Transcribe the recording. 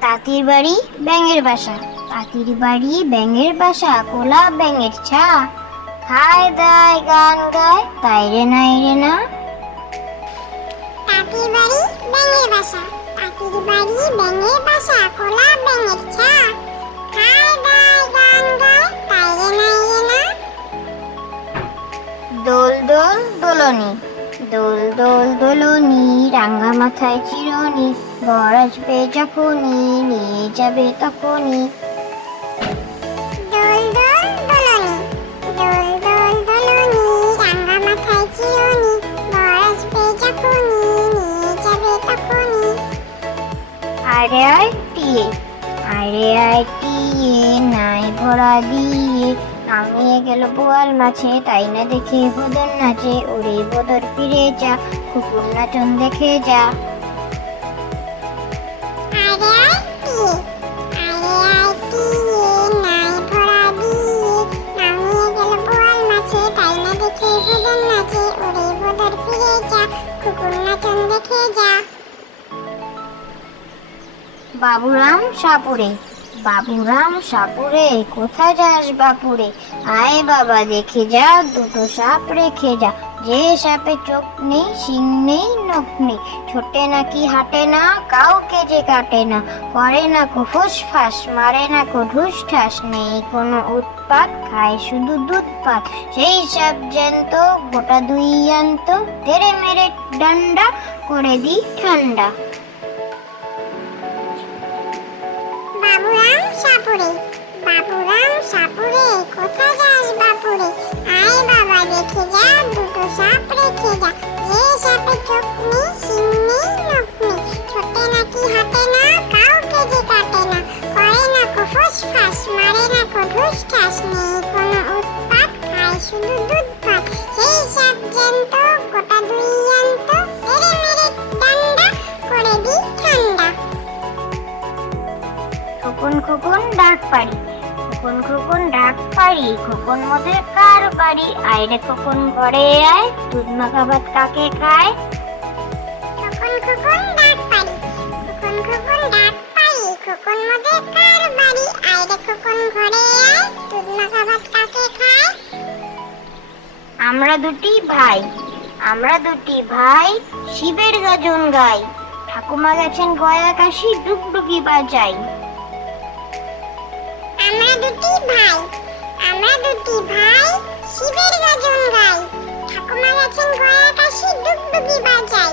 তাঁতির বাড়ি ব্যাঙের বাসা। তাঁতির বাড়ি ব্যাঙের বাসা কোলা ব্যাঙের ছা। খায় দায় গান গায় তাই রে নাই রে না। তাঁতির বাড়ি ব্যাঙের বাসা। তাঁতির বাড়ি ব্যাঙের বাসা কোলা ব্যাঙের ছা। খায় দায় গান গায় তাই রে নাই রে না। দোল দোল দোলনি। দোল দোল দোলনি রাঙা মাথায় চিরনি বর আসবে যখনই নিয়ে যাবে তখনই। আরে আরে টিয়ে। আরে আরে টিয়ে নাই ভরা দিয়ে। নামিয়ে গেল বোয়াল মাছে তাই না দেখে বদর নাচে ওরে বদর ফিরে যা কুকুর নাচন দেখে যা। বাবুরাম সাপুরে বাবুরাম সাপুরে, কোথায় যাস বাপুরে? আয় বাবা, দেখে যা, দুটো সাপ রেখে যা। যে সাপে চোখ নেই, শিং নেই, নখ নেই, ছোটে নাকি হাঁটে না, কাউকে যে কাটে না। করে না কো ফুসফাস মারে না কো ঢুস ঠাস, নেই কোনো উৎপাত, খায় শুধু দুধ পাত। সেই সাপ জ্যান্ত, গোটা দুই আন্ত, তেরে মেরে ডান্ডা, করে দি ঠান্ডা। বাবুরাম সাপুরে বাবুরাম সাপুরে কোথা যাস বাপুরে? আয় বাবা, দেখে যা, দুটো সাপ রেখে যা। যে সাপে চোখ নেই, শিং নেই, নখ নেই। ছোটে নাকি হাঁটে না, কাউকে যে কাটে না। করে না কো ফুসফাস, মারে না কো ঢুস ঠাস নেই। খোকন ডাক পারি খোকন খোকন ডাক পারি খোকন মোদের কার বাড়ি? আইরে খোকন ঘরে আয় দুধ মাখা ভাত কাকে খায়? খোকন খোকন ডাক পারি খোকন খোকন ডাক পারি খোকন মোদের কার বাড়ি? আইরে খোকন ঘরে আয় দুধ মাখা ভাত কাকে খায়? আমরা দুটি ভাই আমরা দুটি ভাই শিবের গজন গাই। ঠাকুমা গেছেন গয়া কাশি ডুগডুগি বাজাই। আমরা দুটি ভাই। আমরা দুটি ভাই শিবের গাজন গাই। ঠাকুমা গেছেন গয়া কাশি ডুগডুগি বাজাই।